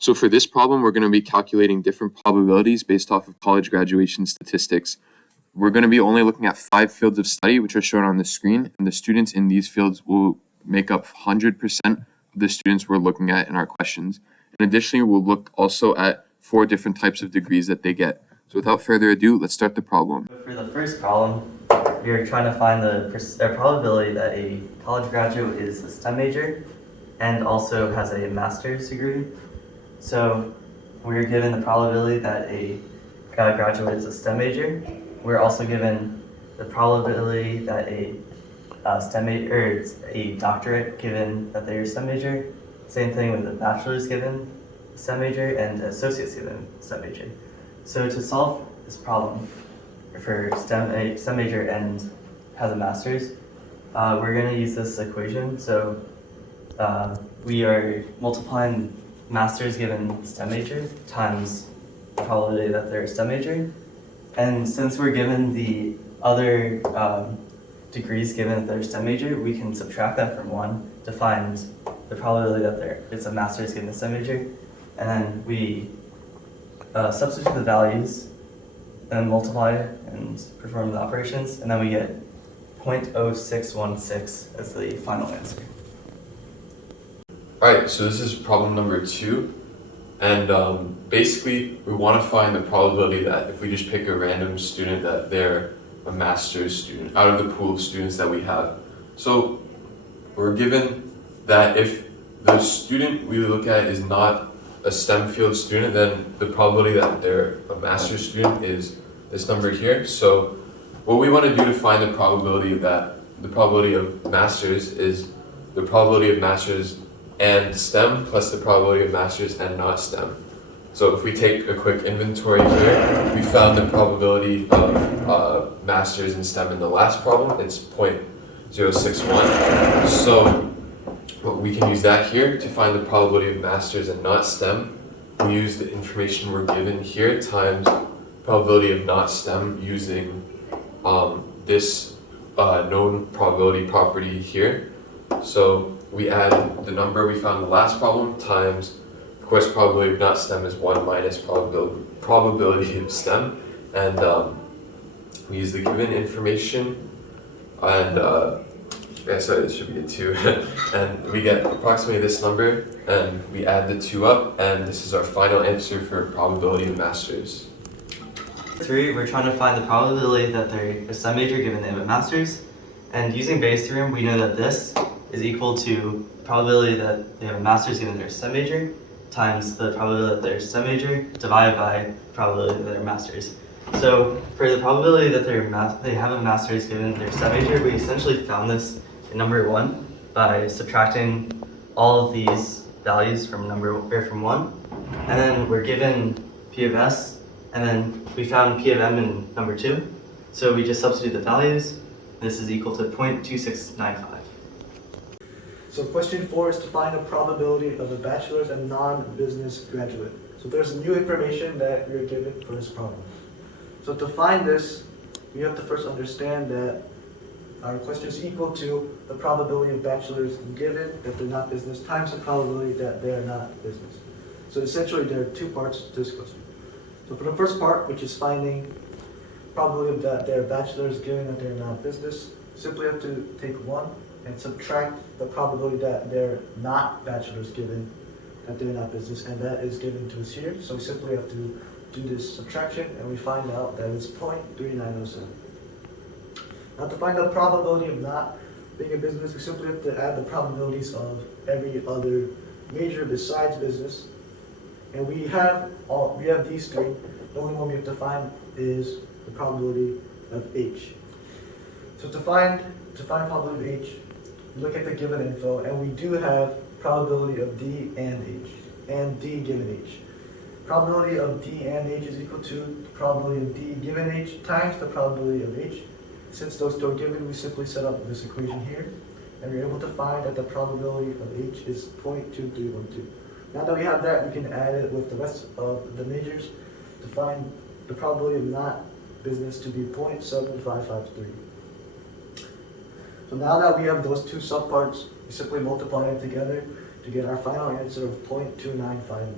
So for this problem, we're going to be calculating different probabilities based off of college graduation statistics. We're going to be only looking at 5 fields of study, which are shown on the screen, and the students in these fields will make up 100% of the students we're looking at in our questions. And additionally, we'll look also at 4 different types of degrees that they get. So without further ado, let's start the problem. For the first problem, we are trying to find the probability that a college graduate is a STEM major and also has a master's degree. So we're given the probability that a graduate is a STEM major. We're also given the probability that a STEM major, or a doctorate given that they're a STEM major. Same thing with a bachelor's given STEM major and associate's given STEM major. So to solve this problem for a STEM major and has a master's, we're going to use this equation. So we are multiplying master's given STEM major times the probability that they're a STEM major. And since we're given the other degrees given that they're a STEM major, we can subtract that from 1 to find the probability that it's a master's given a STEM major. And then we substitute the values and multiply and perform the operations, and then we get 0.0616 as the final answer. Alright, so this is problem number 2, and basically we want to find the probability that if we just pick a random student that they're a master's student out of the pool of students that we have. So we're given that if the student we look at is not a STEM field student, then the probability that they're a master's student is this number here. So what we want to do to find the probability of that, the probability of masters is the probability of masters and STEM plus the probability of masters and not STEM. So if we take a quick inventory here, we found the probability of masters in STEM in the last problem. It's 0.061. So we can use that here to find the probability of masters and not STEM. We use the information we're given here times probability of not STEM using this known probability property here. So we add the number we found in the last problem times, of course, probability of not STEM is 1 minus probability of STEM, and we use the given information, and sorry, this should be a 2, and we get approximately this number, and we add the 2 up, and this is our final answer for probability of masters. 3, we're trying to find the probability that they're a STEM major given they have a master's, and using Bayes' theorem, we know that this is equal to the probability that they have a master's given they're a STEM major times the probability that they're a STEM major divided by the probability that they're a master's. So for the probability that they have a master's given their STEM major, we essentially found this in number 1 by subtracting all of these values from 1, and then we're given P of S, and then we found P of M in number 2. So we just substitute the values. This is equal to 0.2695. So question 4 is to find the probability of a bachelor's and non-business graduate. So there's new information that you're given for this problem. So to find this, we have to first understand that our question is equal to the probability of bachelor's given that they're not business times the probability that they're not business. So essentially there are 2 parts to this question. So for the first part, which is finding probability that they're bachelor's given that they're not business, simply have to take 1 and subtract the probability that they're not bachelor's given that they're not business, and that is given to us here. So we simply have to do this subtraction, and we find out that it's 0.3907. Now to find the probability of not being a business, we simply have to add the probabilities of every other major besides business. And we have these 3. The only one we have to find is the probability of H. So to find probability of H, we look at the given info, and we do have probability of D and H, and D given H. Probability of D and H is equal to the probability of D given H times the probability of H. Since those 2 are given, we simply set up this equation here, and we're able to find that the probability of H is 0.2312. Now that we have that, we can add it with the rest of the majors to find the probability of not business to be 0.7553. So now that we have those 2 subparts, we simply multiply them together, to get our final answer of 0.2951.